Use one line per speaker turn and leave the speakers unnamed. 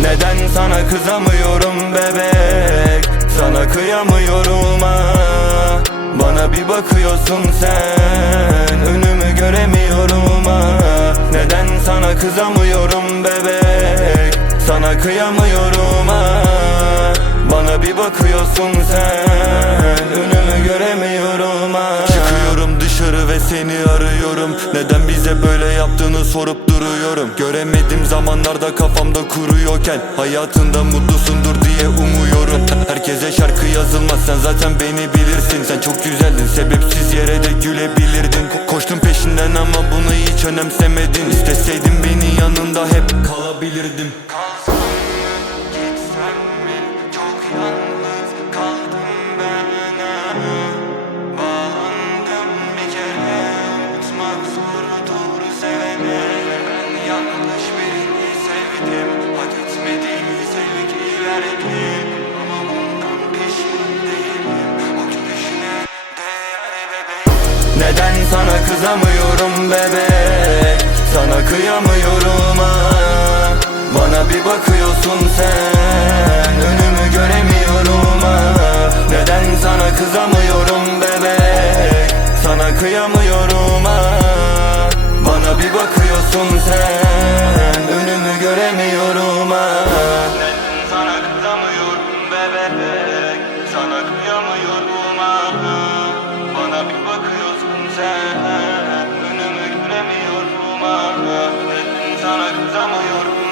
Neden sana kızamıyorum bebek? Sana kıyamıyorum ha. Bana bir bakıyorsun sen Önümü göremiyorum ha. Neden sana kızamıyorum bebek? Sana kıyamıyorum ha. Bana bir bakıyorsun sen arıyorum Neden bize böyle yaptığını sorup duruyorum. Göremedim zamanlarda kafamda kuruyorken. Hayatında mutlusundur diye umuyorum. Herkese şarkı yazılmaz sen zaten beni bilirsin. Sen çok güzeldin sebepsiz yere de gülebilirdin. Ko- Koştum peşinden ama bunu hiç önemsemedin. İsteseydin beni yanında hep kalabilirdim birini sevdim. Hak etmediği sevgiyi verdim. Ama bundan pişman değilim. O gülüşüne değer bebeğim Neden sana kızamıyorum bebek? Sana kıyamıyorum Bana bir bakıyorsun sen. Önümü göremiyorum unuttun sen. Önümü göremiyorum ha. Neden sana kızamıyorum bebek. Sana kıyamıyorum ha Bana bir bakıyorsun sen. Önümü göremiyorum ha Neden sana kızamıyorum